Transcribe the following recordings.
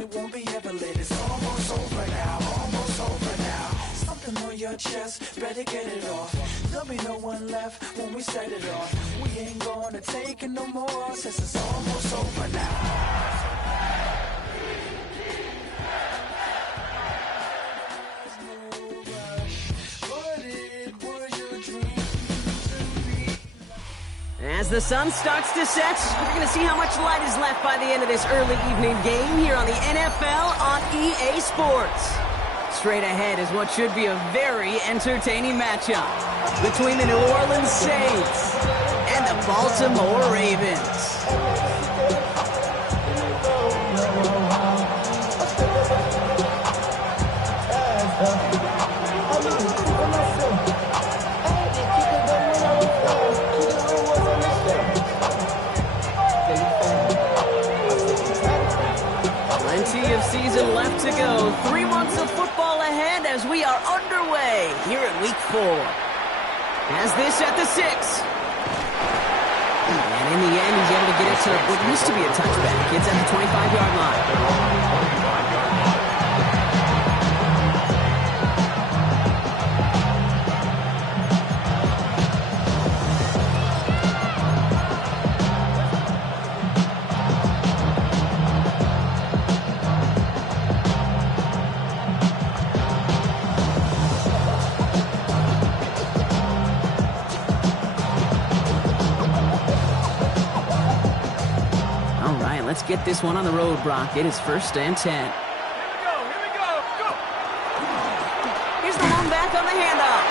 night won't be ever lit. It's almost over now, almost over now. Something on your chest, better get it off. There'll be no one left when we set it off. We ain't gonna take it no more, since it's almost over now. As the sun starts to set, we're going to see how much light is left by the end of this early evening game here on the NFL on EA Sports. Straight ahead is what should be a very entertaining matchup between the New Orleans Saints and the Baltimore Ravens. Plenty of season left to go. 3 months of football ahead as we are underway here in Week 4. As this at the 6. And in the end, he's able to get it to what used to be a touchback. It's at the 25-yard line. Let's get this one on the road, Brock. It is 1st and 10. Here we go. Here's the long back on the handoff.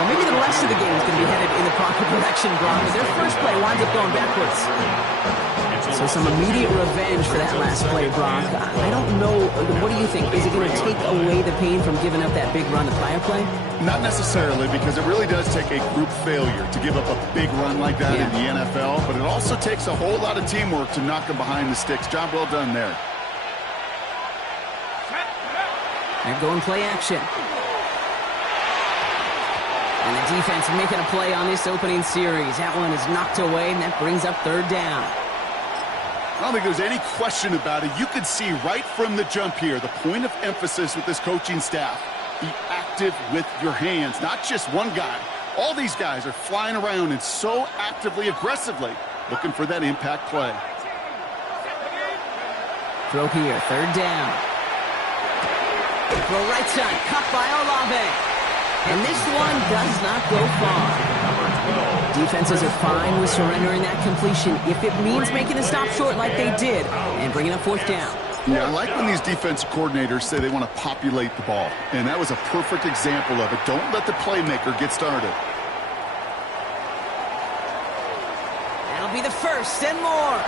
Well, maybe the rest of the game is going to be headed in the proper direction, Brock, but their first play winds up going backwards. So some immediate revenge for that last play, Brock. I don't know. What do you think? Is it going to take away the pain from giving up that big run the prior play? Not necessarily, because it really does take a group failure to give up a big run like that in the NFL, but it also takes a whole lot of teamwork to knock them behind the sticks. Job well done there. They're going play action. And the defense making a play on this opening series. That one is knocked away, and that brings up 3rd down. I don't think there's any question about it. You could see right from the jump here, the point of emphasis with this coaching staff. Be active with your hands, not just one guy. All these guys are flying around and so actively, aggressively looking for that impact play. Throw here, 3rd down. Throw right side, cut by Olave. And this one does not go far. Defenses are fine with surrendering that completion if it means making a stop short like they did and bringing up 4th down. Yeah, I like when these defensive coordinators say they want to populate the ball, and that was a perfect example of it. Don't let the playmaker get started. That'll be the 1st and more.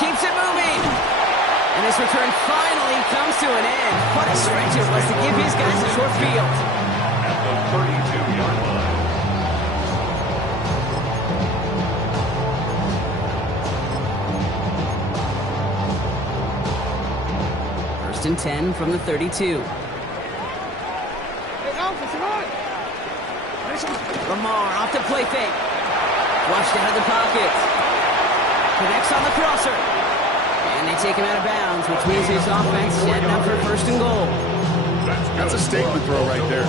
Keeps it moving. And this return finally comes to an end. What a stretch it was to give his guys a short field. At the 32-yard line. 1st and 10 from the 32. Lamar off the play fake. Flushed out of the pocket. Connects on the crosser. And they take him out of bounds, which means his offense setting up for 1st and goal. That's a statement throw right there.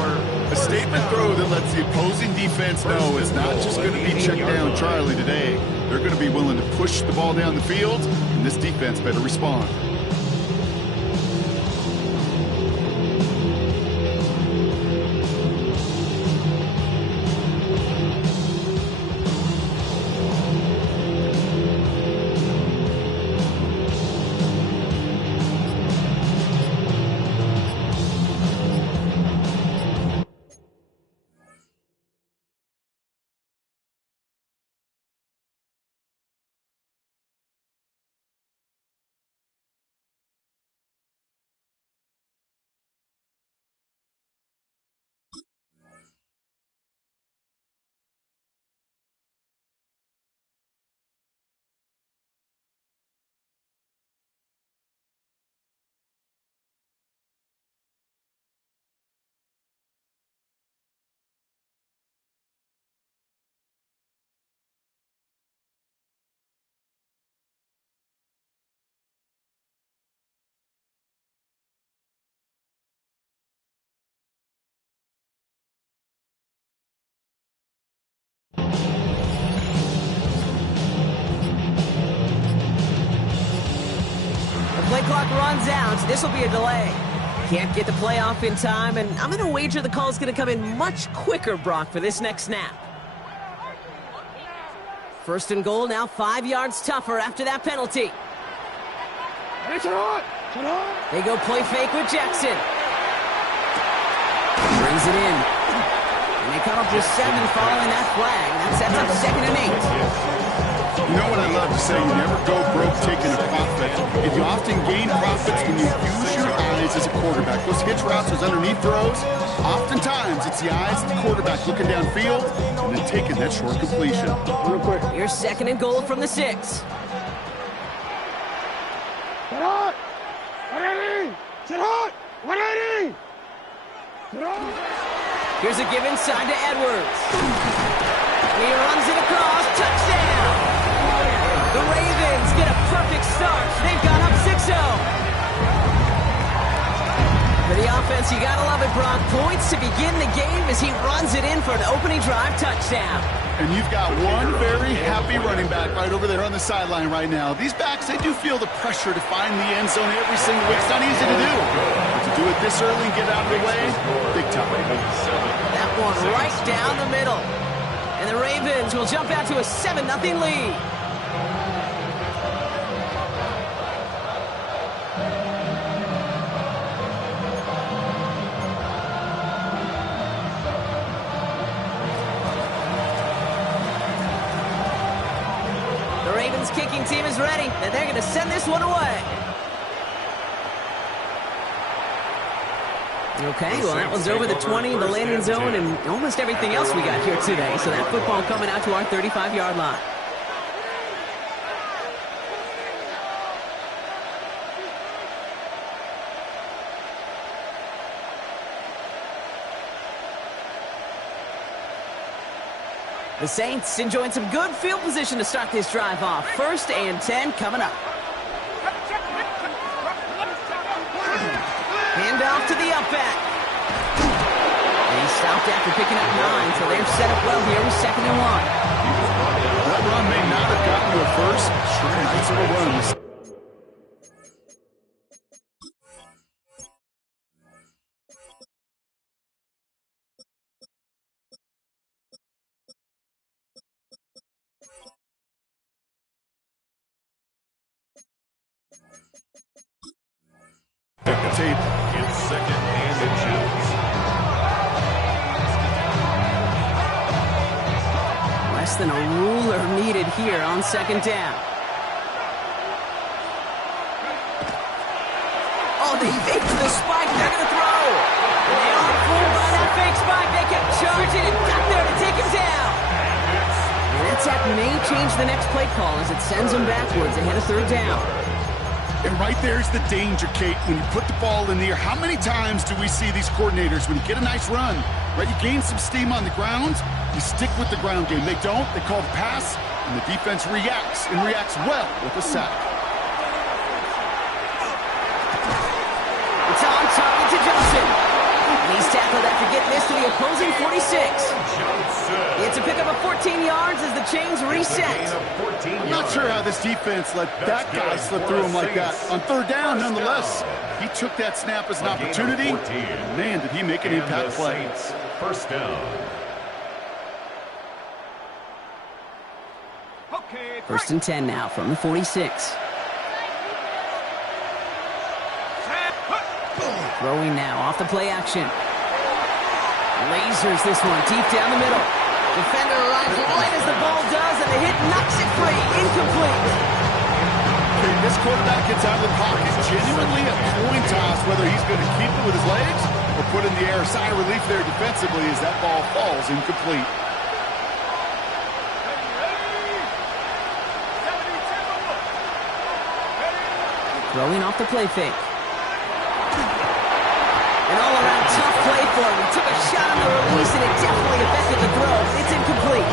A statement throw that lets the opposing defense know it's not just going to be check down Charlie today. They're going to be willing to push the ball down the field, and this defense better respond. runs out. This will be a delay. Can't get the play off in time, and I'm going to wager the call is going to come in much quicker, Brock, for this next snap. First and goal, now 5 yards tougher after that penalty. They go play fake with Jackson. Brings it in. And they come up with 7 following that flag. That sets up 2nd and 8. You know what I love to say? You never go broke taking a profit. And you often gain profits when you use your eyes as a quarterback. Those hitch routes, those underneath throws, oftentimes it's the eyes of the quarterback looking downfield and then taking that short completion. Real quick. Here's 2nd and goal from the 6. Here's a give inside to Edwards. He runs it across. Touchdown! The Ravens get a perfect start. They've gone up 6-0. For the offense, you gotta love it, Brock. Points to begin the game as he runs it in for an opening drive touchdown. And you've got one very happy running back right over there on the sideline right now. These backs, they do feel the pressure to find the end zone every single week. It's not easy to do. But to do it this early and get out of the way, big time. That one right down the middle. And the Ravens will jump out to a 7-0 lead. The Ravens kicking team is ready, and they're going to send this one away. Okay, well, that one's over the 20, the landing zone, and almost everything else we got here today. So that football coming out to our 35-yard line. The Saints enjoying some good field position to start this drive off. 1st and 10 coming up. Hand off to the up back. And he stopped after picking up 9, so they're set up well here with 2nd and 1. That run may not have gotten to a first. Sure, nice little run. Tape. It's 2nd and inches. Less than a ruler needed here on 2nd down. Oh, they faked the spike. They're going to throw. And they aren't fooled by that fake spike. They kept charging and got there to take him down. And that sack may change the next play call as it sends them backwards ahead of 3rd down. And right there's the danger, Kate. When you put the ball in the air, how many times do we see these coordinators, when you get a nice run, right, you gain some steam on the ground, you stick with the ground game. They don't, they call the pass, and the defense reacts, and reacts well with a sack. It's on target to Johnson. And he's tackled after getting this to the opposing 46. It's a pickup of 14 yards as the chains reset. I'm not sure how this defense let that guy slip through him like that. On 3rd down, nonetheless, he took that snap as an opportunity. Man, did he make an impact play. 1st down. 1st and 10 now from the 46. Throwing now off the play action. Lasers this one deep down the middle. Defender arrives right as the ball does, and the hit knocks it free. Incomplete. Okay, this quarterback gets out of the pocket. Genuinely a coin toss whether he's going to keep it with his legs or put in the air. Sigh of relief there defensively as that ball falls incomplete. Throwing off the play fake. An all-around tough play for him. He took a shot on the release, and it definitely affected the throw. It's incomplete.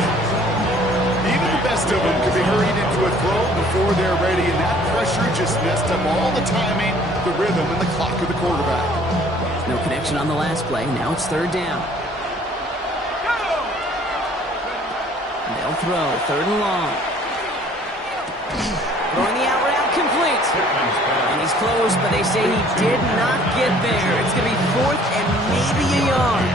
Even the best of them could be hurried into a throw before they're ready, and that pressure just messed up all the timing, the rhythm, and the clock of the quarterback. No connection on the last play. Now it's 3rd down. They'll throw. 3rd and long. Throwing the out route complete. And he's close, but they say he did not get there. It's going to be 4th and maybe a yard.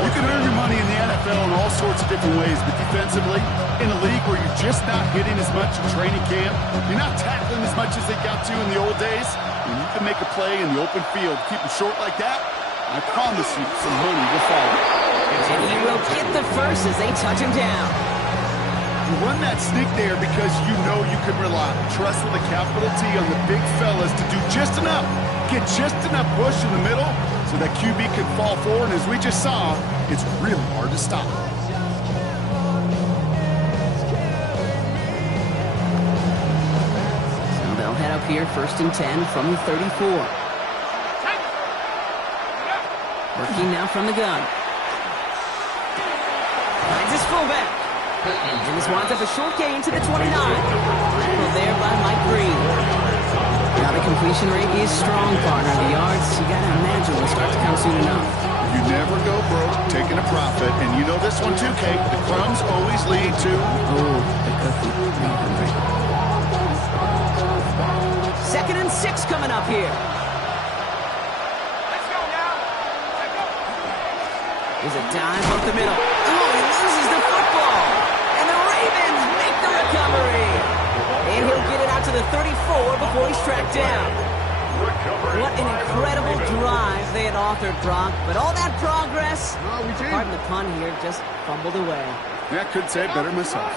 You can earn your money in the NFL in all sorts of different ways, but defensively, in a league where you're just not hitting as much in training camp, you're not tackling as much as they got to in the old days, and you can make a play in the open field, keep it short like that, I promise you some money will follow. And he will get the first as they touch him down. You run that sneak there because you know you can rely. Trust with a capital T on the big fellas to do just enough. Get just enough push in the middle so that QB can fall forward. And as we just saw, it's really hard to stop. So they'll head up here, 1st and 10 from the 34. Working now from the gun. Finds his fullback. And this winds up a short gain to the 29. Tackled there by Mike Green. Now the completion rate is strong, partner. The yards, you got to imagine, will start to come soon enough. You never go broke taking a profit. And you know this one too, Kate. The crumbs always lead to... Oh, the cookie. 2nd and 6 coming up here. There's a dive up the middle. Oh, he loses the football. And the Ravens make the recovery. And he'll get it out to the 34 before he's tracked down. What an incredible drive they had authored, Brock. But all that progress, pardon the pun here, just fumbled away. Yeah, I couldn't say it better myself.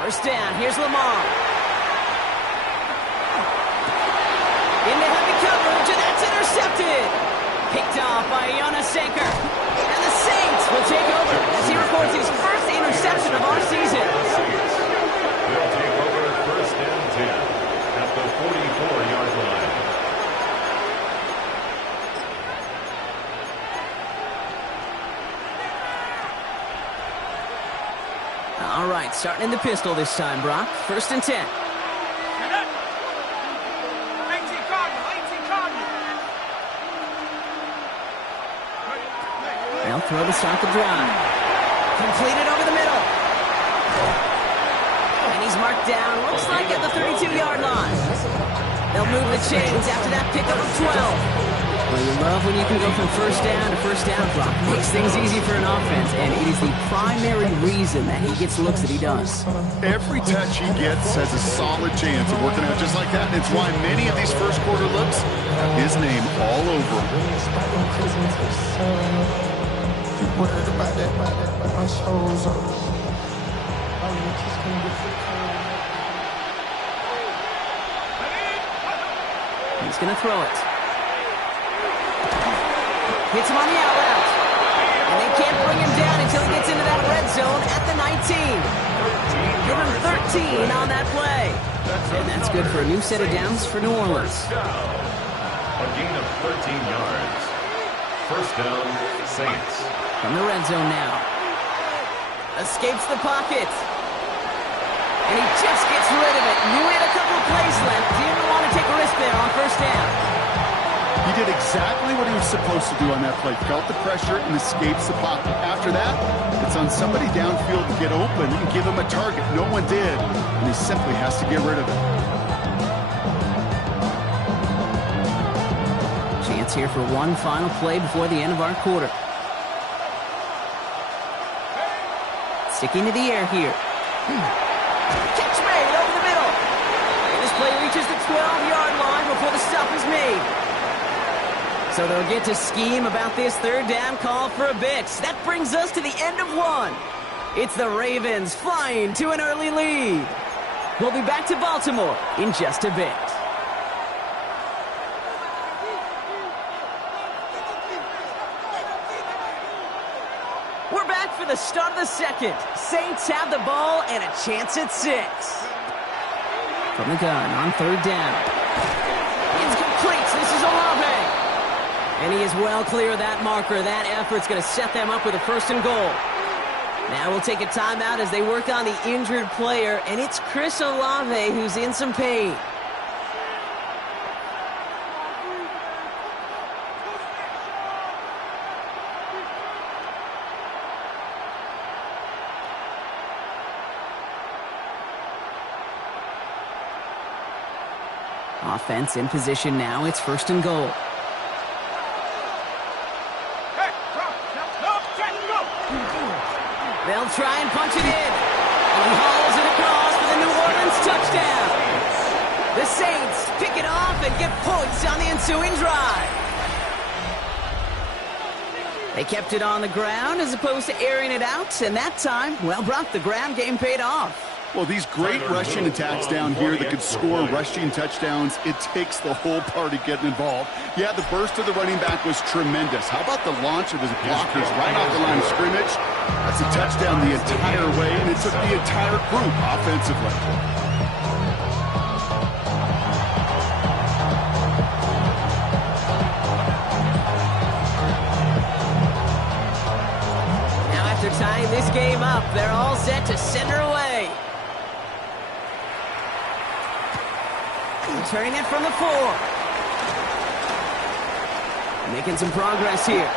1st down, here's Lamar. Into heavy coverage, and that's intercepted. Picked off by Jonas Sanker. And the Saints will take over as he records his first interception of our season. They'll take over 1st and 10 at the 44-yard line. All right, starting in the pistol this time, Brock. 1st and 10. They'll throw to start the drive. Completed over the middle. And he's marked down, looks like at the 32-yard line. They'll move the chains after that pickup of 12. Well, you love when you can go from 1st down to 1st down, Brock. Makes things easy for an offense, and it is the primary reason that he gets looks that he does. Every touch he gets has a solid chance of working out just like that. And it's why many of these first quarter looks have his name all over them. He's going to throw it. Hits him on the out route. And they can't bring him down until he gets into that red zone at the 19. Give him 13 on that play. And that's good for a new set of downs for New Orleans. A gain of 13 yards. 1st down, Saints. From the red zone now. Escapes the pocket. And he just gets rid of it. Knew he had a couple of plays left. Didn't want to take a risk there on 1st down. He did exactly what he was supposed to do on that play. Felt the pressure and escapes the pocket. After that, it's on somebody downfield to get open and give him a target. No one did, and he simply has to get rid of it. Chance here for one final play before the end of our quarter. Sticking to the air here. Catch made over the middle. And this play reaches the 12-yard line before the stop is made. So they'll get to scheme about this 3rd down call for a bit. That brings us to the end of one. It's the Ravens flying to an early lead. We'll be back to Baltimore in just a bit. We're back for the start of the 2nd. Saints have the ball and a chance at 6. From the gun on 3rd down. It's complete. This is Olave. And he is well clear of that marker. That effort's going to set them up with a 1st and goal. Now we'll take a timeout as they work on the injured player, and it's Chris Olave who's in some pain. Offense in position now. It's 1st and goal. They'll try and punch it in. And he hauls it across for the New Orleans touchdown. The Saints pick it off and get points on the ensuing drive. They kept it on the ground as opposed to airing it out. And that time, well, Brock, the ground game paid off. Well, these great rushing attacks down here that could score rushing touchdowns, it takes the whole party getting involved. Yeah, the burst of the running back was tremendous. How about the launch of his blockers right off the line of scrimmage? That's a touchdown the entire way, and it took the entire group offensively. Now after tying this game up, they're all set to send her away. Returning it from the 4. Making some progress here.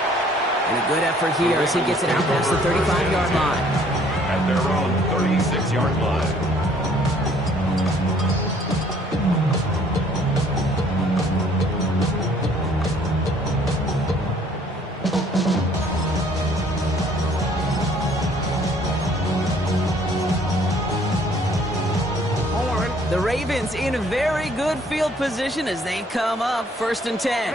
And a good effort here as he gets it out past the 35-yard line. At their own 36-yard line. The Ravens in a very good field position as they come up 1st and 10.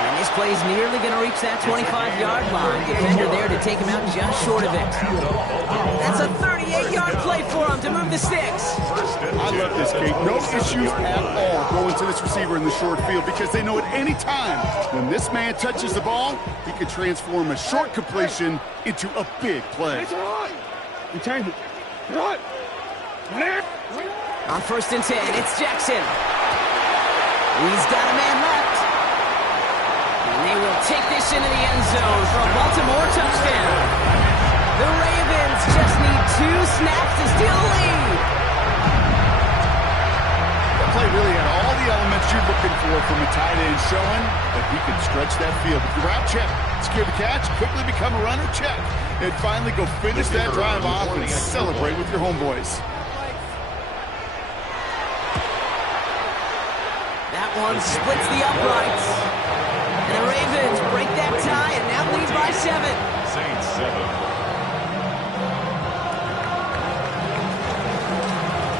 And this play's nearly going to reach that 25-yard line. Defender there to take him out just short of it. That's a 38-yard play for him to move the sticks. I love this, Kate. No issues at all going to this receiver in the short field because they know at any time when this man touches the ball, he can transform a short completion into a big play. On 1st and 10, it's Jackson. He's got a man left. And they will take this into the end zone for a Baltimore touchdown. The Ravens just need 2 snaps to steal the lead. The play really had all the elements you're looking for from a tight end, showing that he can stretch that field. With the route, check. Secure the catch, quickly become a runner, check. And finally go finish that drive off and celebrate with your homeboys. That one splits the uprights. And the Ravens break that tie and now lead by 7. Saints 7.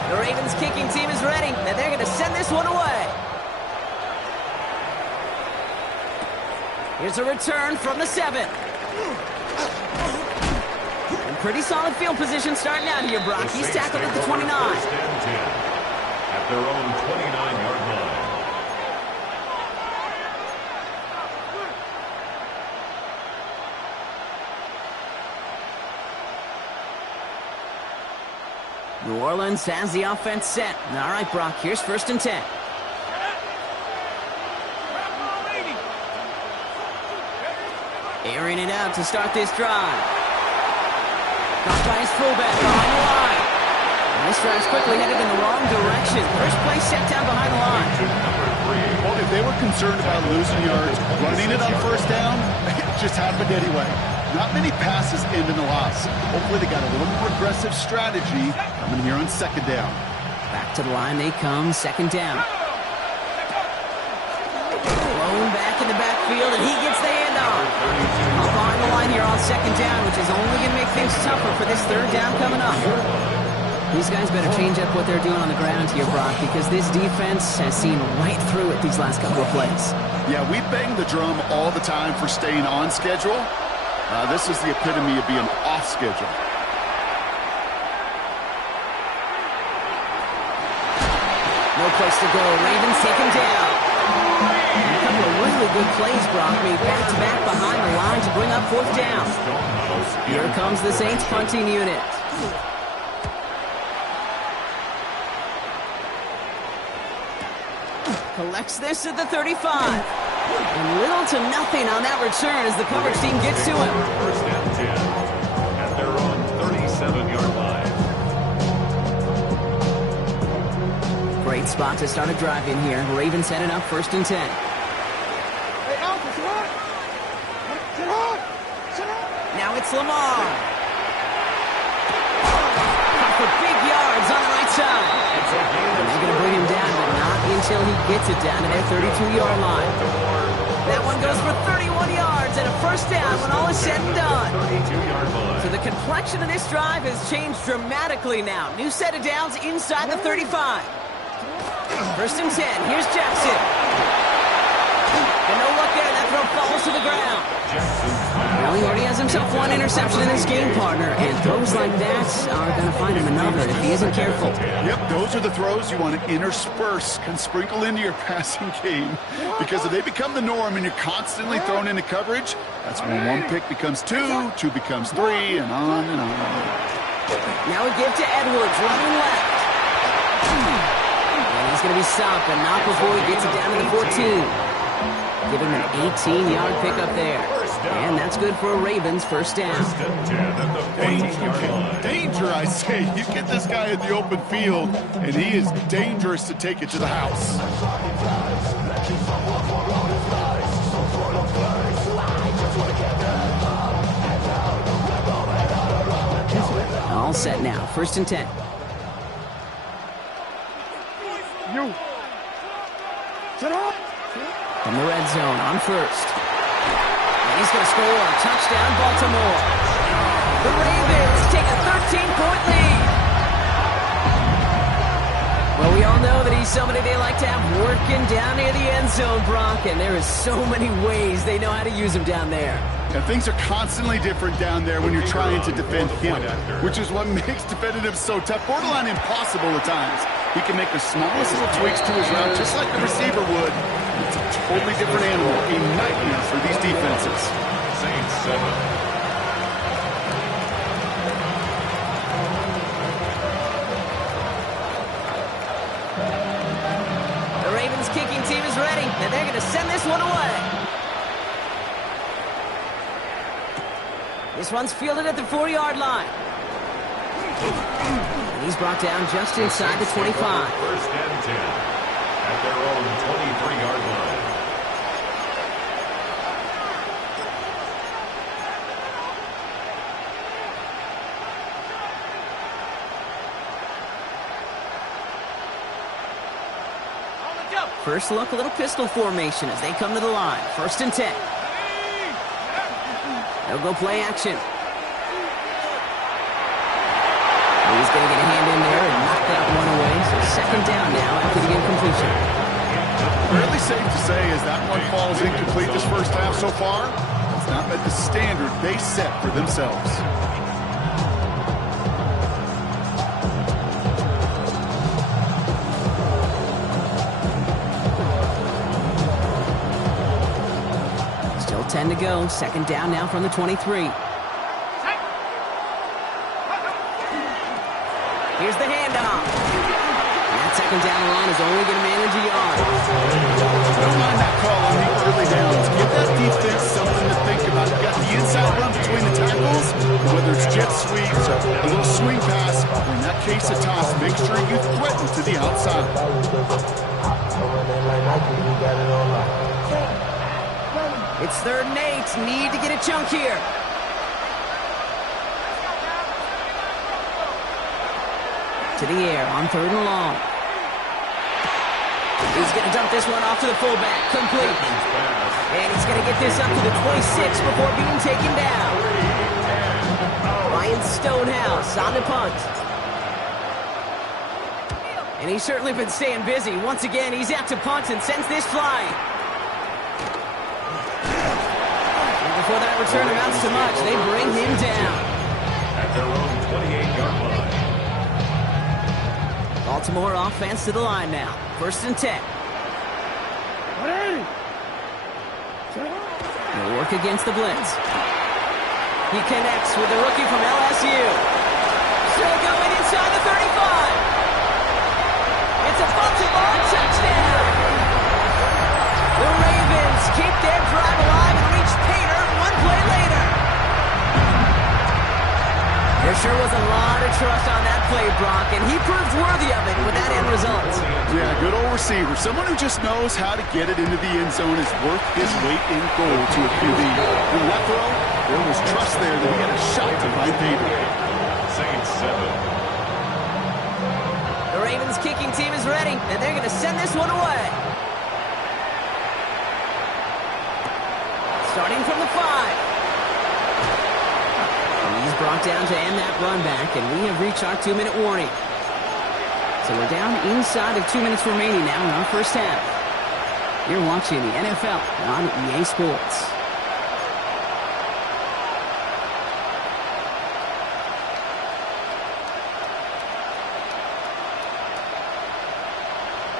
The Ravens kicking team is ready, and they're going to send this one away. Here's a return from the 7. And pretty solid field position starting out here, Brock. He's tackled at the 29. 1st and 10. At their own 29-yard line. New Orleans has the offense set. All right, Brock, here's 1st and 10. Airing it out to start this drive. Caught by his fullback behind the line. And this drive's quickly headed in the wrong direction. First play set down behind the line. Well, if they were concerned about losing yards, running it on 1st down, it just happened anyway. Not many passes end in a loss. Hopefully they got a little more aggressive strategy coming here on 2nd down. Back to the line they come, 2nd down. Thrown back in the backfield, and he gets the handoff. Up behind the line here on 2nd down, which is only going to make things tougher for this 3rd down coming up. These guys better change up what they're doing on the ground here, Brock, because this defense has seen right through it these last couple of plays. Yeah, we bang the drum all the time for staying on schedule. This is the epitome of being off schedule. No place to go. Ravens take him down. And a couple of really good plays, Brock, made back-to-back behind the line to bring up 4th down. Here comes the Saints punting unit. Collects this at the 35. And little to nothing on that return as the coverage team gets to him. 1st and 10. At their own 37-yard line. Great spot to start a drive in here. Ravens headed up 1st and 10. Now it's Lamar. Caught for big yards on the right side. And they're going to bring him down, but not until he gets it down to their 32-yard line. That one goes for 31 yards and a first down when all is said and done. So the complexion of this drive has changed dramatically now. New set of downs inside the 35. 1st and 10. Here's Jackson. And no luck there. That throw falls to the ground. Well, he already has himself one interception in this game, partner, and throws like that are going to find him another if he isn't careful. Yep, those are the throws you want to intersperse and sprinkle into your passing game, because if they become the norm and you're constantly thrown into coverage, that's when one pick becomes two, two becomes three, and on and on. Now we give to Edwards, running left. And he's going to be stopped, but not before he gets it down to the 14. Give him an 18-yard pickup there. And that's good for a Ravens first down. Danger, I say. You get this guy in the open field, and he is dangerous to take it to the house. All set now. 1st and 10. From the red zone on 1st. And he's going to score. Touchdown, Baltimore. The Ravens take a 13-point lead. Well, we all know that he's somebody they like to have working down near the end zone, Brock, and there is so many ways they know how to use him down there. And things are constantly different down there when you're trying to defend him, which is what makes defending him so tough, borderline impossible at times. He can make the smallest little tweaks to his route, just like the receiver would. It's a totally different animal, a nightmare for these defenses. Saints 7. The Ravens kicking team is ready, and they're going to send this one away. This one's fielded at the 4-yard line. And he's brought down just inside the 25. 1st and 10 at their own 23-yard line. First look, a little pistol formation as they come to the line. 1st and 10. They'll go play action. He's going to get a hand in there and knock that one away. So 2nd down now after the incompletion. Fairly safe to say as that one falls incomplete this first half so far, it's not met the standard they set for themselves. Still 10 to go. 2nd down now from the 23. Here's the handoff. That 2nd down run is only going to manage a yard. Don't mind that call on the early downs. Give that defense something to think about. You got the inside run between the tackles, whether it's jet sweeps or a little swing pass, or in that case a toss, make sure you threaten to the outside. It's 3rd and 8. Need to get a chunk here. To the air on 3rd and long. He's going to dump this one off to the fullback. Complete. And he's going to get this up to the 26 before being taken down. Ryan Stonehouse on the punt. And he's certainly been staying busy. Once again, he's out to punt and sends this flying. And before that return amounts to much, they bring him down. At their own 28-yard line. Baltimore offense to the line now. 1st and 10. They'll work against the blitz. He connects with the rookie from LSU. Still going inside the 35. It's a Baltimore touchdown. The Ravens keep their drive alive and reach Pater one play later. There sure was a lot of trust on that play, Brock, and he proved worthy of it with that end result. Yeah, receiver, someone who just knows how to get it into the end zone, is worth his weight in gold to a QB. In that throw, there was trust there that he had a shot to find payback. Saints 7. The Ravens kicking team is ready, and they're going to send this one away. Starting from the 5. And he's brought down to end that run back, and we have reached our 2-minute warning. So we're down inside of 2 minutes remaining now in our first half. You're watching the NFL on EA Sports.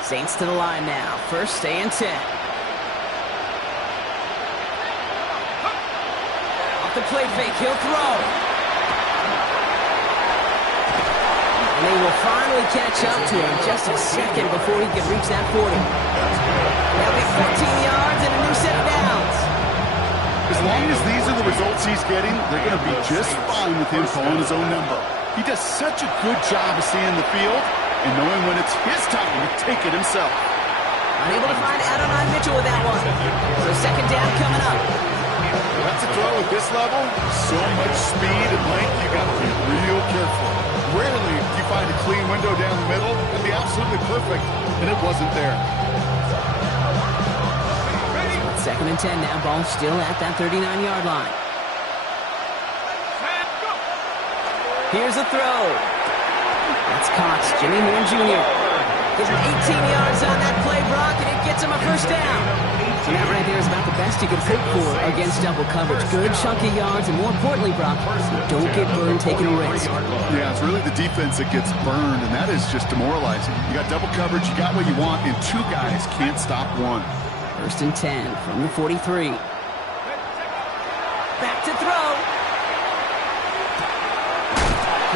Saints to the line now. First and 10. Off the play fake, he'll throw. And they will finally catch up to him just a second before he can reach that 40. That'll be 14 yards and a new set of downs. As long as these are the results he's getting, they're going to be just fine with him calling his own number. He does such a good job of seeing the field and knowing when it's his time to take it himself. Unable to find Adonai Mitchell with that one. So second down coming up. That's a throw at this level. So much speed and length, you got to be real careful. Rarely do you find a clean window down the middle. It'd be absolutely perfect, and it wasn't there. Second and 10 now. Ball still at that 39-yard line. Here's a throw. That's Cox, Jimmy Moore Jr. Gives him 18 yards on that play, Brock, and it gets him a first down. And that right there is about the best you can hope for against double coverage. Good chunky yards, and more importantly, Brock, don't get burned taking a risk. Yeah, it's really the defense that gets burned, and that is just demoralizing. You got double coverage, you got what you want, and two guys can't stop one. First and 10 from the 43. Back to throw.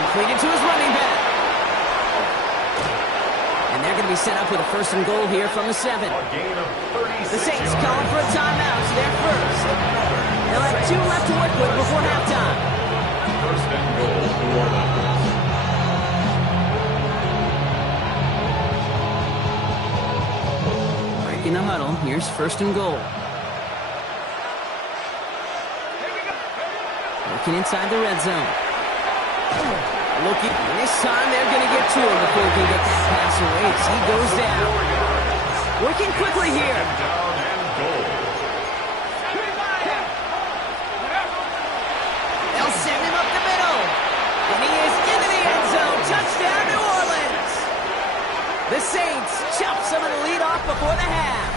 Completed to his running back. And they're going to be set up with a first and goal here from the 7. The Saints calling for a timeout. It's their first. They'll have 2 left to work with before halftime. First and goal, New Orleans. In the huddle, here's first and goal. Looking inside the red zone. Looking, this time they're going to get to him before he can get that pass away as he goes down. Working quickly here. Down and goal. They'll send him up the middle. And he is into the end zone. Touchdown, New Orleans. The Saints chop some of the lead off before the half.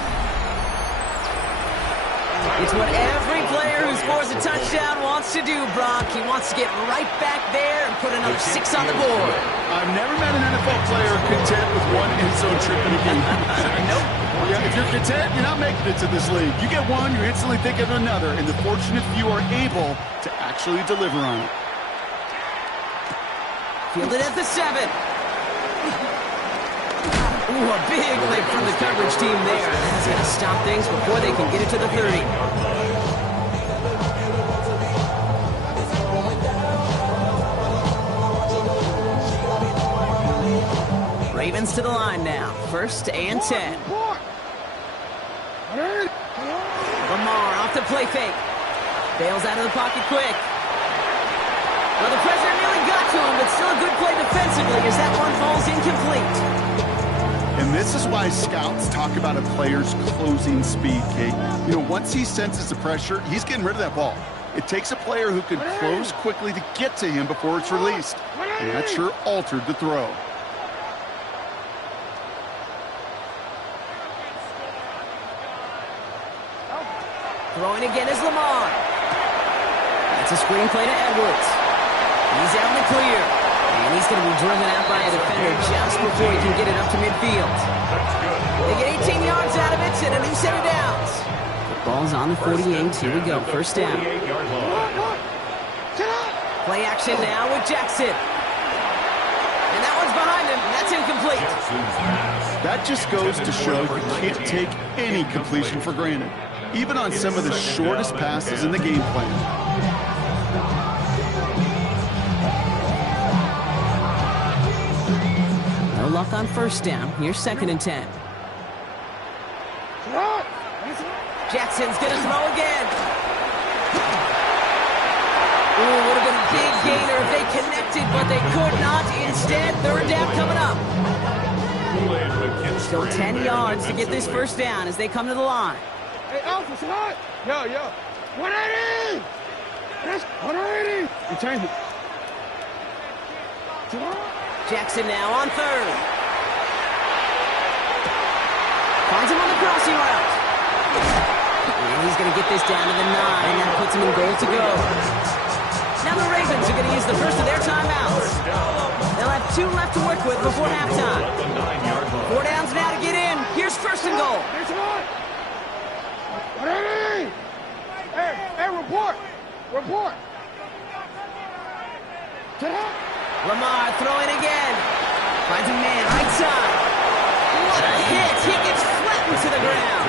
It's what every player who scores a touchdown wants to do, Brock. He wants to get right back there and put another 6 on the board. I've never met an NFL player content with one end zone trip in a game. Nope. Yeah, if you're content, you're not making it to this league. You get one, you instantly think of another, and the fortunate few are able to actually deliver on it. Fielded at the 7. Ooh, a big lift from the coverage team there. That's going to stop things before they can get it to the 30. Ravens to the line now. First and 10. Lamar off the play fake. Bails out of the pocket quick. Well, the pressure nearly got to him, but still a good play defensively as that one falls incomplete. And this is why scouts talk about a player's closing speed, Kate. You know, once he senses the pressure, he's getting rid of that ball. It takes a player who can close quickly to get to him before it's released. And that sure altered the throw. Throwing again is Lamar. That's a screen play to Edwards. He's out in the clear. And he's going to be driven out by a defender just before he can get it up to midfield. They get 18 yards out of it and a new set of downs. The ball's on the 48. Here we go. First down. Play action now with Jackson. And that one's behind him. That's incomplete. That just goes to show you can't take any completion for granted, even on some of the shortest passes in the game plan. No luck on first down. Here's second and 10. Jackson's going to throw again. Ooh, would have been a big gainer if they connected, but they could not. Instead, third down coming up. Still 10 yards to get this first down as they come to the line. Hey, Alpha, slide. Yo. 180. That's 180. You change it. Jackson now on third. Finds him on the crossing route. And he's going to get this down to the 9. That puts him in goal to go. Now the Ravens are going to use the first of their timeouts. They'll have 2 left to work with before halftime. 4 downs now to get in. Here's first and goal. Hey, report. Lamar throwing again. Finds a man right side. What a hit. He gets flattened to the ground.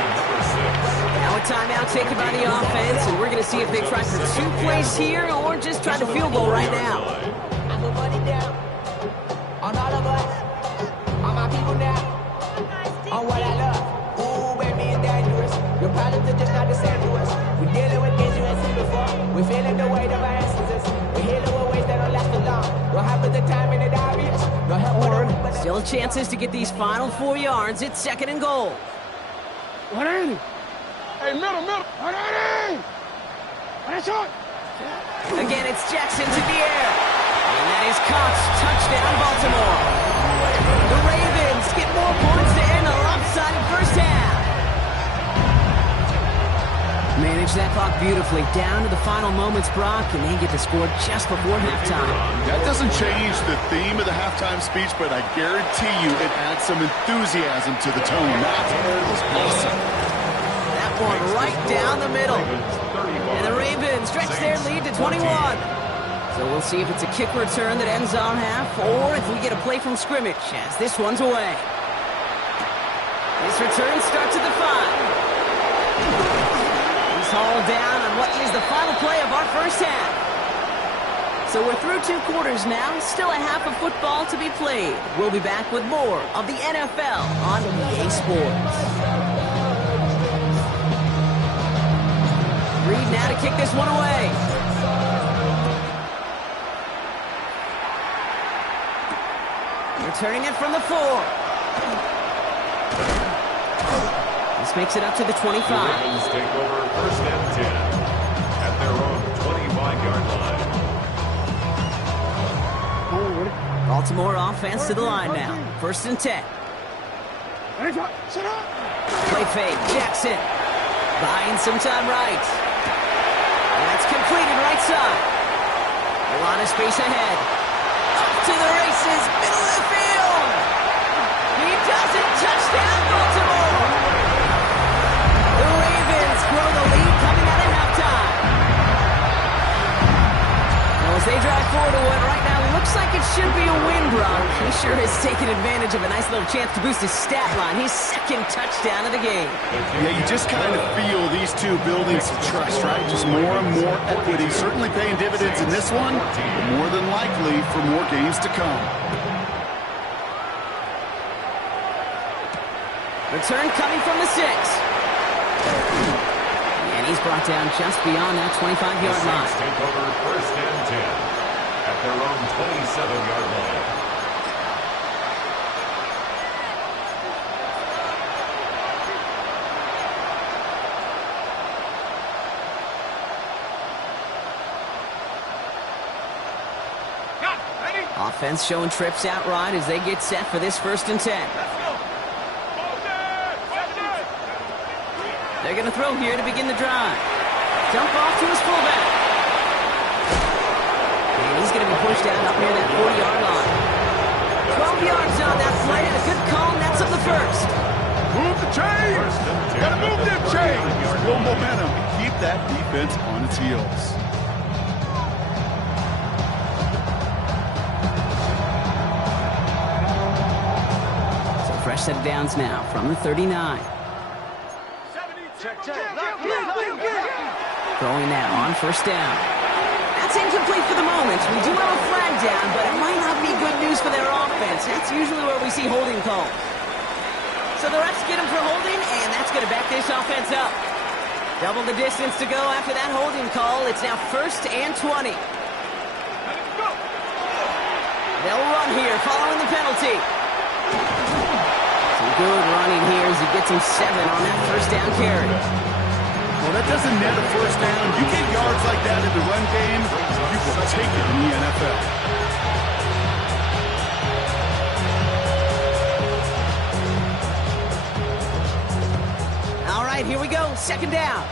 Now a timeout taken by the offense, and we're going to see if they try for 2 plays here or just try the field goal right now. I put money down on all of us, on my people now, on what I love. Ooh, baby, it's dangerous. Your problems are just not the same to us. We're dealing with things you ain't seen before. We're feeling the weight of our ancestors. We're healing with ways that don't last for long. What happened to time in the obvious? No help for the weak. Still chances to get these final 4 yards. It's second and goal. 180. Hey, middle. 180. That's it. Again, it's Jackson to the air. And that is caught. Touchdown, Baltimore. The Ravens get more points to end a lopsided first half. Manage that clock beautifully. Down to the final moments, Brock, and they get the score just before halftime. That doesn't change the theme of the halftime speech, but I guarantee you it adds some enthusiasm to the tone. That was awesome. That one right down the middle. And the Ravens stretch their lead to 21. So we'll see if it's a kick return that ends on half, or if we get a play from scrimmage as this one's away. This return starts at the 5. He's hauled down on what is the final play of our first half. So we're through 2 quarters now, still a half of football to be played. We'll be back with more of the NFL on EA Sports. Reed now to kick this one away. Returning it from the 4. This makes it up to the 25. The Ravens take over first and 10 at their own 25-yard line. Baltimore offense to the line now. First and 10. Play fake. Jackson buying some time right. That's completed right side. A lot of space ahead. Up to the races. Middle of the field. He does it. Touchdown, Baltimore. The Ravens grow the lead coming out of halftime. Well, as they drive forward to one right now, looks like it should be a win, Brock. He sure has taken advantage of a nice little chance to boost his stat line. His second touchdown of the game. Yeah, you just kind of feel these two building some trust, right? Just more and more equity. Certainly paying dividends in this one, but more than likely for more games to come. Return coming from the 6. And he's brought down just beyond that 25-yard line. Take over first and 10 at their own 27-yard line. Offense showing trips out right as they get set for this first and 10. They're going to throw here to begin the drive. Dump off to his fullback. And he's going to be pushed out up near that 40-yard line. 12 yards on that play. A good call, and that's up the first. Move the chains! Gotta move them chains! Build momentum and keep that defense on its heels. So fresh set of downs now from the 39. Throwing now on first down. That's incomplete for the moment. We do have a flag down, but it might not be good news for their offense. That's usually where we see holding calls. So the refs get him for holding, and that's going to back this offense up. Double the distance to go after that holding call. It's now 1st and 20. They'll run here following the penalty. Some good running here as he gets him 7 on that first down carry. Well, that doesn't net a first down. You get yards like that in the run game, you will take it in the NFL. All right, here we go. 2nd down.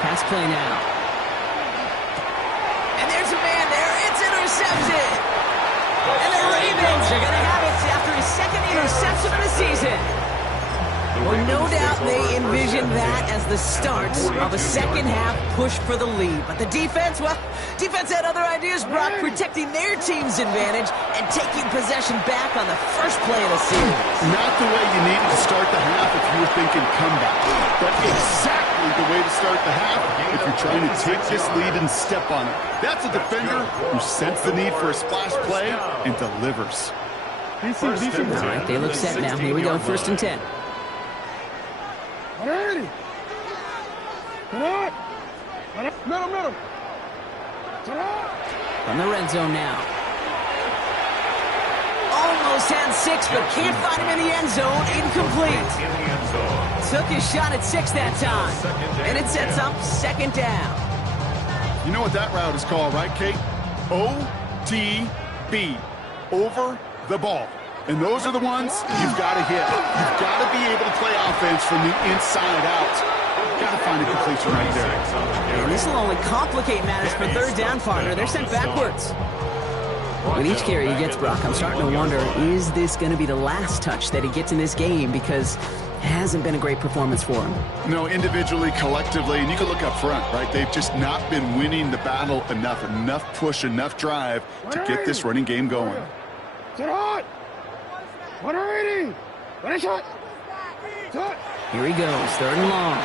Pass play now. And there's a man there. It's intercepted. And the Ravens are going to have it after his 2nd interception of the season. Well, no doubt they envisioned that as the start of a second-half push for the lead. But the defense, well, defense had other ideas, Brock, protecting their team's advantage and taking possession back on the first play of the series. Not the way you needed to start the half if you were thinking comeback, but exactly the way to start the half if you're trying to take this lead and step on it. That's a defender who senses the need for a splash play and delivers. All right, they look set now. Here we go, 1st and 10. Ready. Middle. From the red zone now. Almost had 6, but can't find him in the end zone. Incomplete. Took his shot at 6 that time. And it sets up 2nd down. You know what that route is called, right, Kate? ODB. Over the ball. And those are the ones you've got to hit. You've got to be able to play offense from the inside out. You've got to find a completion right there. And this will only complicate matters for 3rd down, partner. They're sent backwards. With each carry he gets, Brock, I'm starting to wonder, is this going to be the last touch that he gets in this game? Because it hasn't been a great performance for him. No, individually, collectively, and you can look up front, right? They've just not been winning the battle enough push, enough drive to get this running game going. Sit hot. 180. Here he goes, 3rd and long.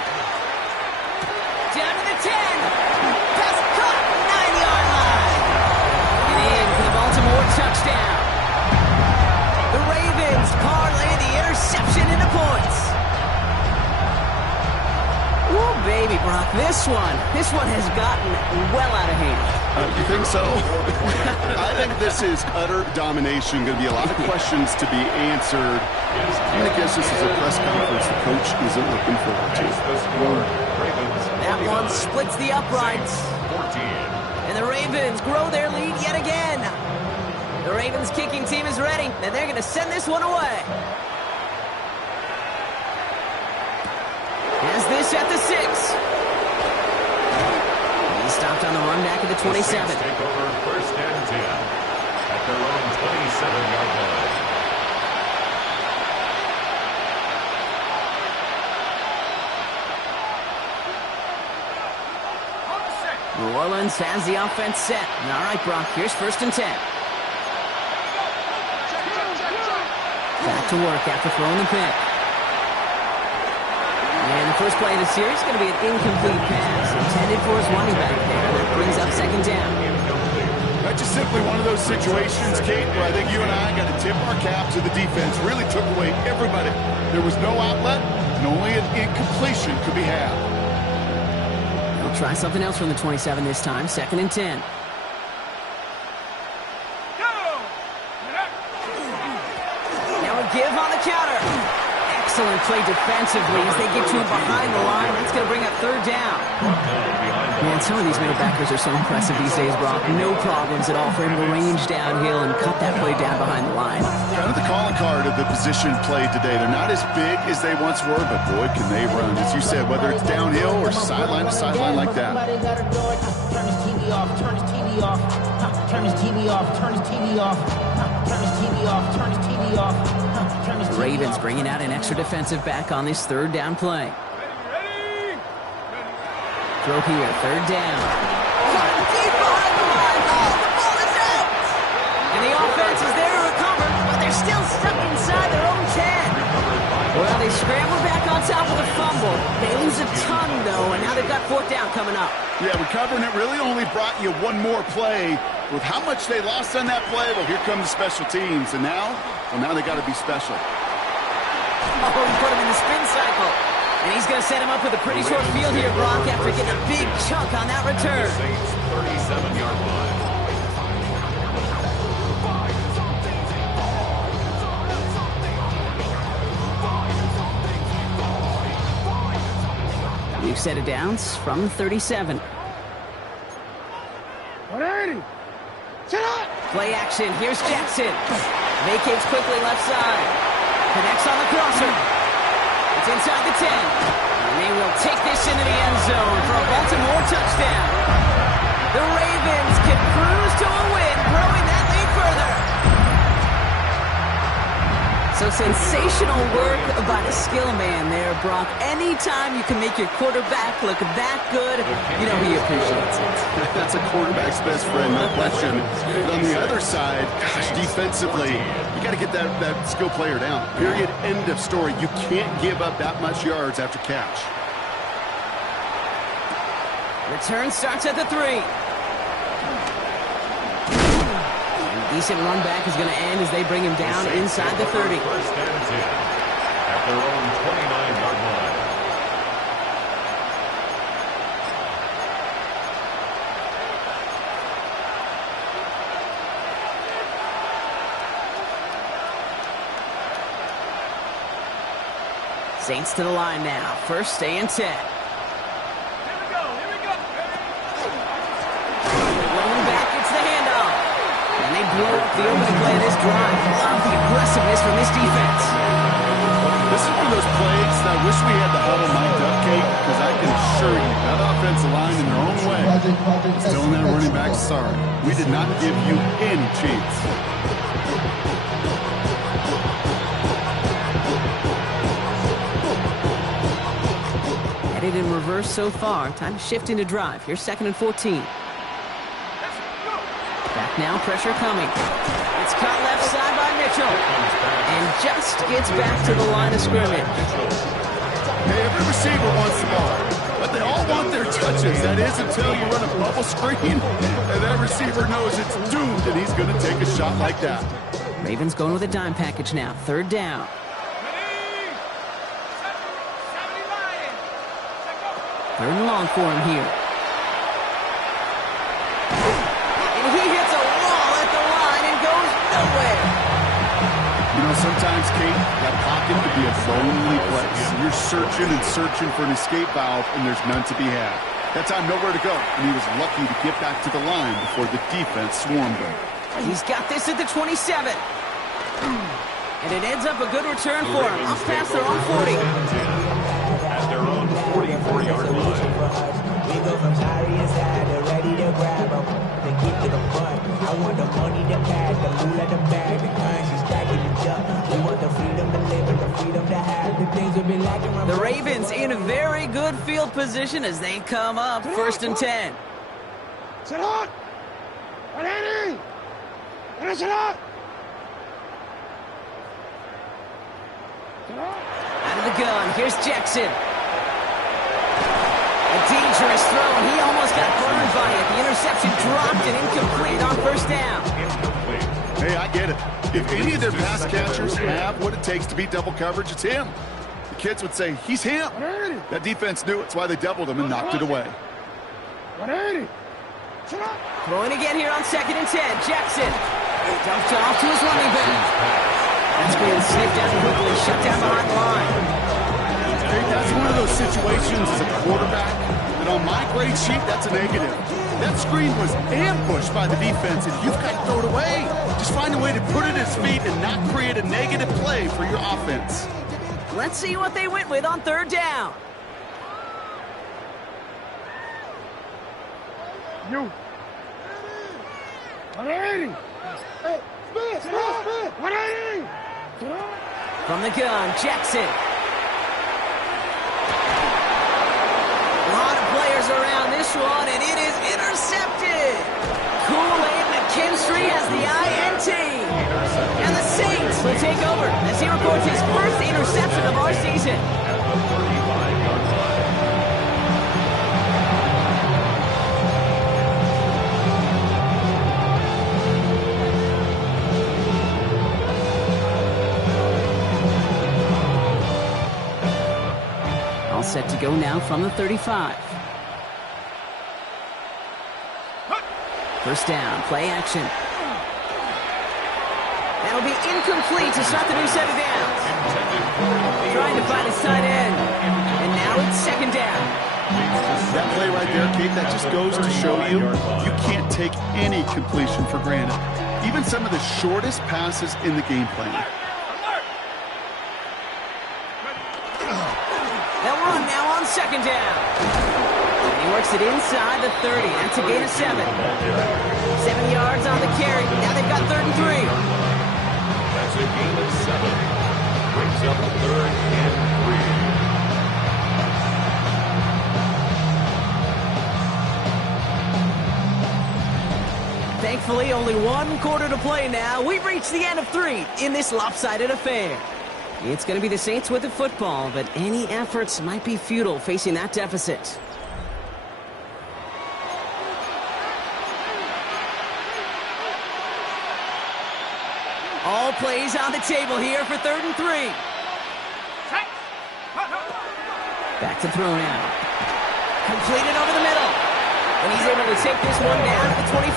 Down to the 10. Pass caught, 9-yard line. And in for the Baltimore touchdown. The Ravens parlay the interception into points. Ooh, baby, Brock, this one has gotten well out of hand. You think so? I think this is utter domination. Going to be a lot of questions to be answered. I'm going to guess this is a press conference the coach isn't looking forward to. That one splits the uprights. And the Ravens grow their lead yet again. The Ravens kicking team is ready, and they're going to send this one away. Has this at the 6. He stopped on the run back at the 27. Take over 1st and 10 at their own 27-yard line. New Orleans has the offense set. All right, Brock, here's 1st and 10. Back to work after throwing the pick. And the first play of the series is going to be an incomplete pass intended for his running back there. That brings up 2nd down. That's just simply one of those situations, Kate, where I think you and I got to tip our cap to the defense. Really took away everybody. There was no outlet, and only an incompletion could be had. They'll try something else from the 27 this time. 2nd and 10. Now a give on the counter. Excellent play defensively as they get to him behind the line. That's going to bring up 3rd down. Man, some of these middle backers are so impressive these days, Brock. No problems at all for him to range downhill and cut that play down behind the line. Kind of the calling card of the position played today. They're not as big as they once were, but boy, can they run. As you said, whether it's downhill or sideline to sideline like that. Turn his TV off, turn his TV off, turn his TV off, turn his TV off, turn his TV off, turn his TV off. The Ravens bringing out an extra defensive back on this 3rd down play. Throw here, 3rd down. Deep behind the line. Oh, the ball is out. And the offense is there to recover, but they're still stuck inside their own 10. Well, they scramble back on on top of the fumble. They lose a ton, though, and now they've got 4th down coming up. Yeah, recovering it really only brought you one more play. With how much they lost on that play, well, here come the special teams. And now they got to be special. Oh, he put him in the spin cycle. And he's going to set him up with a pretty short field here, Brock, after getting a big chunk on that return. Saints 37-yard line. New set of downs from the 37. 180. Sit up. Play action. Here's Jackson. Vacates quickly left side. Connects on the crosser. It's inside the 10. And they will take this into the end zone for a Baltimore touchdown. The Ravens can cruise to a win, growing that lead further. So sensational work by the skill man there, Brock. Anytime you can make your quarterback look that good, you know he appreciates it. That's a quarterback's best friend, no question. But on the other side, gosh, defensively, you got to get that skill player down. Period. End of story. You can't give up that much yards after catch. Return starts at the 3. Decent run back is going to end as they bring him down inside the 30. 1st and 10 at their own 29-yard line. Saints to the line now. 1st and 10. Here we go. Rolling back, it's the handoff. And they blow up the opening play of this drive. Love the aggressiveness from this defense. This is one of those plays that I wish we had the huddle mic'd up, Kate, because I can assure you that offensive line in their own way is telling that running back, sorry, we did not give you any chance. Headed in reverse so far. Time to shift into drive. Here's 2nd and 14. Back now, pressure coming. It's caught left side by Mitchell. And just gets back to the line of scrimmage. Hey, every receiver wants the ball, but they all want their touches. That is until you run a bubble screen, and that receiver knows it's doomed, and he's going to take a shot like that. Ravens going with a dime package now. 3rd down. Third and long for him here. And he hits a wall at the line and goes nowhere. You know, sometimes, Kate, that pocket could be a lonely place. You're searching and searching for an escape valve, and there's none to be had. That time, nowhere to go, and he was lucky to get back to the line before the defense swarmed him. He's got this at the 27. And it ends up a good return for him. Up past their own 40. At their own 44-yard line. We go from sorry inside to ready to grab them. To get to the front. I want the money, the cash, the moolah, the bag, the currency stacking the jump. We want the freedom to live and the freedom to have the things we've been lacking. The Ravens in a very good field position as they come up. 1st and 10. Sit on. 180. Sit on. Out of the gun, here's Jackson. A dangerous throw, and he almost got burned by it. The interception dropped and incomplete on 1st down. Hey, I get it. If any of their pass catchers have what it takes to beat double coverage, it's him. The kids would say, he's him. That defense knew it. It's why they doubled him and knocked it away. 180. Throwing again here on 2nd and 10. Jackson dumped off to his running back. That's being sniffed out quickly, shut down behind the line. Hey, that's one of those situations as a quarterback that on my grade sheet, that's a negative. That screen was ambushed by the defense, and you've got to throw it away. Just find a way to put it at his feet and not create a negative play for your offense. Let's see what they went with on 3rd down. You. 180. Hey, spin. 180. From the gun, Jackson. A lot of players around this one, and it is intercepted. Kool-Aid McKinstry has the INT. And the Saints will take over as he records his first interception of our season. the 35-yard line. All set to go now from the 35. First down, play action. That'll be incomplete to start the new set of downs. Trying to find his tight end. And now it's second down. That play right there, Kate, that just goes to show you can't take any completion for granted. Even some of the shortest passes in the game plan. They'll run now on second down. And he works it inside the 30. That's a gain of 7. 7 yards on the carry. Now they've got 3rd and 3. That's a gain of 7. Brings up 3rd and 3. Thankfully, only 1 quarter to play now. We've reached the end of 3 in this lopsided affair. It's going to be the Saints with the football, but any efforts might be futile facing that deficit. All plays on the table here for 3rd and 3. Back to throw now. Completed over the middle. And he's able to take this one down at the 25.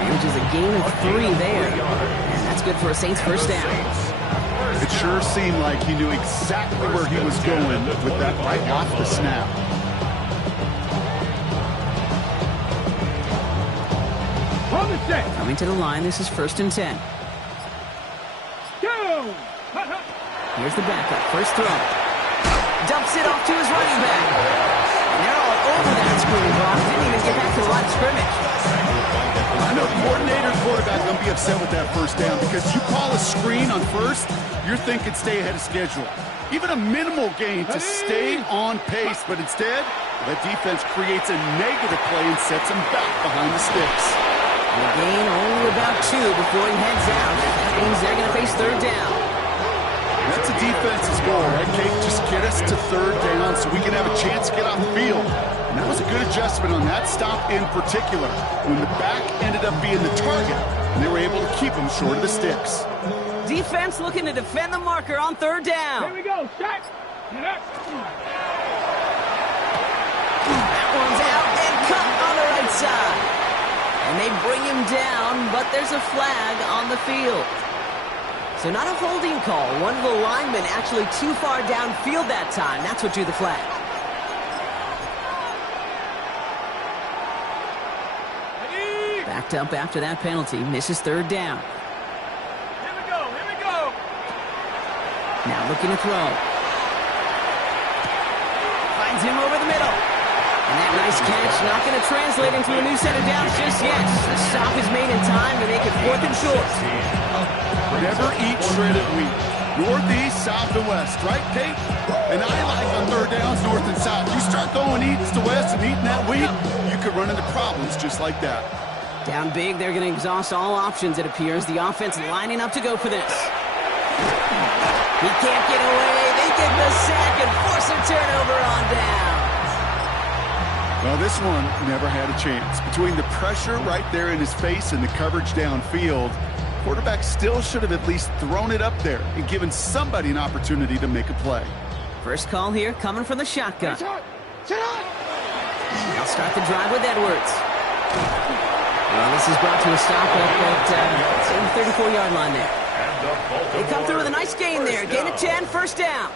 Manages a gain of 3 there. And that's good for a Saints first down. It sure seemed like he knew exactly where he was going with that right off the snap. Coming to the line, this is 1st and 10. Here's the backup, first throw. Dumps it off to his running back. And they're all over that screen ball. Didn't even get back to the line of scrimmage. I know coordinator and quarterback going to be upset with that first down because you call a screen on first, you're thinking stay ahead of schedule. Even a minimal gain to stay on pace, but instead, that defense creates a negative play and sets him back behind the sticks. A gain only about 2 before he heads out. That means they're going to face 3rd down. That's a defense's goal, right, Kate? Just get us to 3rd down so we can have a chance to get off the field. And that was a good adjustment on that stop in particular, when the back ended up being the target, and they were able to keep him short of the sticks. Defense looking to defend the marker on 3rd down. Here we go, strike. That one's out and cut on the right side. And they bring him down, but there's a flag on the field. So not a holding call. One of the linemen actually too far downfield that time. That's what drew the flag. Backed up after that penalty. Misses 3rd down. Here we go. Now looking to throw. Finds him over the middle. And that nice catch not going to translate into a new set of downs just yet. The stop is made in time to make it 4th and short. Never eat shredded wheat. Northeast, south, and west, right, Kate? And I like on 3rd downs, north and south. You start going east to west and eating that wheat, you could run into problems just like that. Down big, they're going to exhaust all options, it appears. The offense lining up to go for this. He can't get away. They get the sack and force a turnover on down. Well, this one never had a chance. Between the pressure right there in his face and the coverage downfield, quarterback still should have at least thrown it up there and given somebody an opportunity to make a play. First call here coming from the shotgun. Sit on. They'll start the drive with Edwards. Well, this is brought to a stop at the 34-yard line there. They come through with a nice gain there. Gain of 10, first down.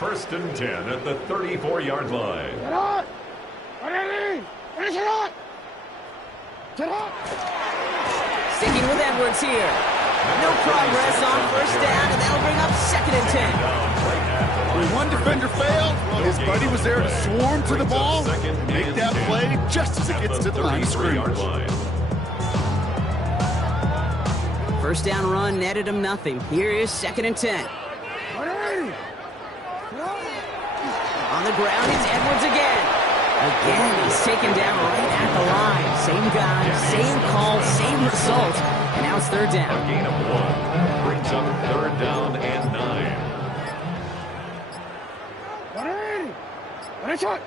1st and 10 at the 34-yard line. Sticking with Edwards here. No progress on first down, and that'll bring up 2nd and 10. When one defender failed, his buddy was there to swarm to the ball and make that play just as it gets to the line of scrimmage. First down run netted him nothing. Here is 2nd and 10. On the ground, it's Edwards again. Again, he's taken down right at the line. Same guy, same call, same result. And now it's 3rd down. A gain of 1 brings up 3rd down and 9. 180.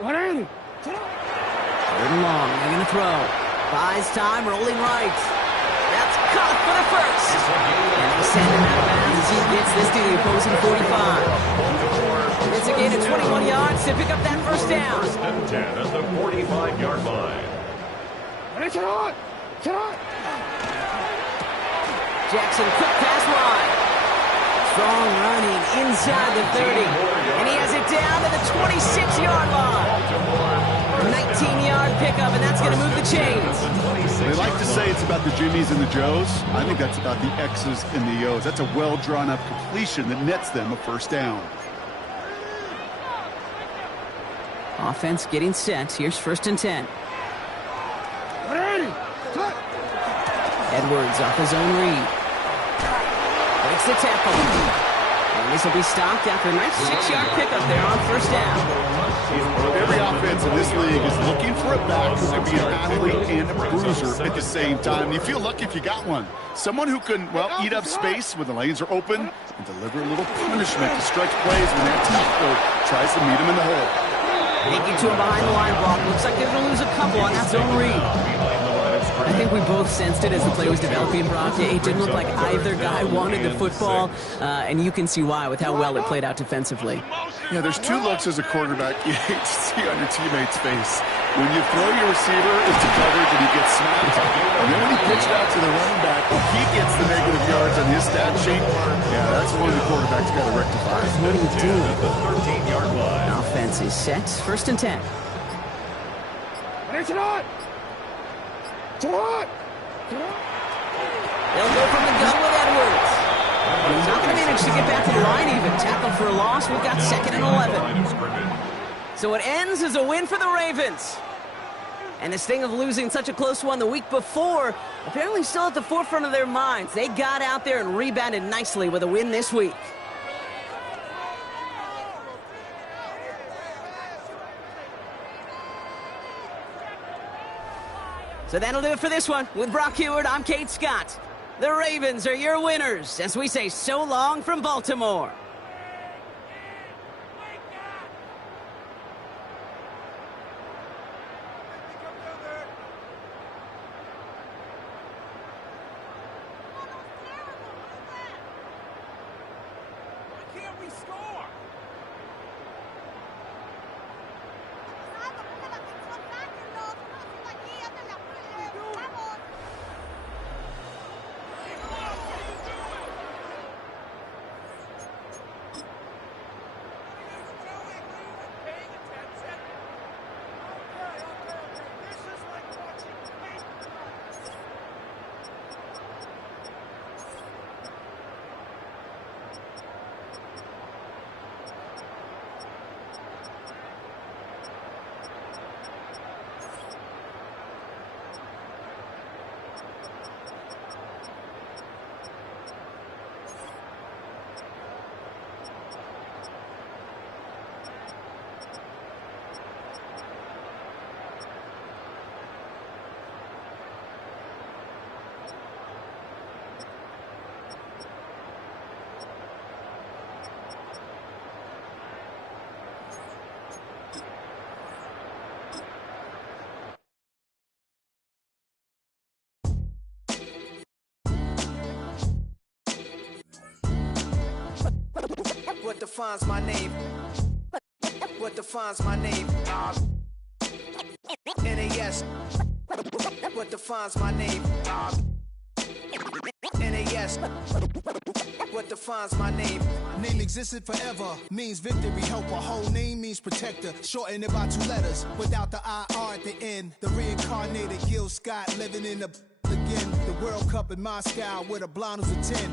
180. Third and long, they're going to throw. Buys time, rolling right. That's caught for the first. And they send him out of bounds as he gets this to the opposing 45. It's a gain of 21 yards to pick up that first down. First and 10 at the 45-yard line. Jackson, quick pass wide. Strong running inside the 30. And he has it down to the 26-yard line. 19-yard pickup, and that's going to move the chains. They like to say it's about the Jimmies and the Joes. I think that's about the X's and the O's. That's a well-drawn-up completion that nets them a first down. Offense getting set. Here's first and 10. Edwards off his own read. Breaks the tackle. And this will be stopped after a nice 6-yard pickup there on first down. Every offense in this league is looking for a back who can be an athlete and a bruiser at the same time. You feel lucky if you got one. Someone who can, well, eat up space when the lanes are open and deliver a little punishment to stretch plays when that tackler tries to meet him in the hole. Making to him behind the line block. Looks like they're going to lose a couple on that zone read. I think we both sensed it as the play was developing, Brock. It didn't look like either guy wanted the football, and you can see why with how well it played out defensively. Yeah, there's two looks as a quarterback you hate to see on your teammate's face. When you throw your receiver into coverage and he gets smacked, and then when he pitched out to the running back, he gets the negative yards on his stat sheet. Yeah, that's one the quarterback's got to rectify. What do you do? At the 13-yard line. Offense is set. First and 10. They'll go from the gun with Edwards. He's not going to manage to get back to the line even. Tackle for a loss. We've got second and 11. So it ends as a win for the Ravens. And this thing of losing such a close one the week before, apparently still at the forefront of their minds. They got out there and rebounded nicely with a win this week. So that'll do it for this one. With Brock Huard, I'm Kate Scott. The Ravens are your winners as we say so long from Baltimore. What defines my name? What defines my name? NAS. What defines my name? NAS. What defines my name? Name existed forever, means victory, helper. Whole name means protector, shorten it by 2 letters, without the IR at the end. The reincarnated Gil Scott, living in the again. The World Cup in Moscow, where the blind was a 10.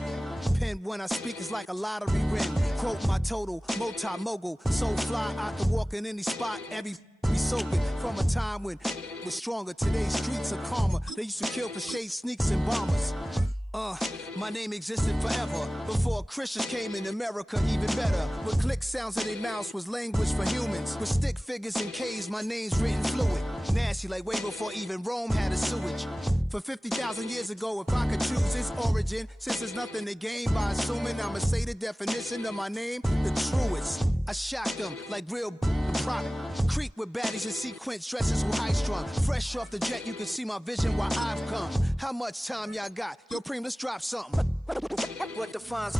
Pen when I speak is like a lottery win. Quote my total, multi-mogul, so fly I can walk in any spot, every be soaking from a time when was stronger. Today's streets are calmer. They used to kill for shade sneaks and bombers. My name existed forever. Before Christians came in America, even better. With click sounds in their mouths was language for humans. With stick figures and K's, my name's written fluid. Nasty like way before even Rome had a sewage. For 50,000 years ago, if I could choose its origin, since there's nothing to gain by assuming I'ma say the definition of my name, the truest. I shocked them like real product. Creep with baddies in sequence, dresses with high strung. Fresh off the jet, you can see my vision where I've come. How much time y'all got? Yo, Preem, let's drop something. What defines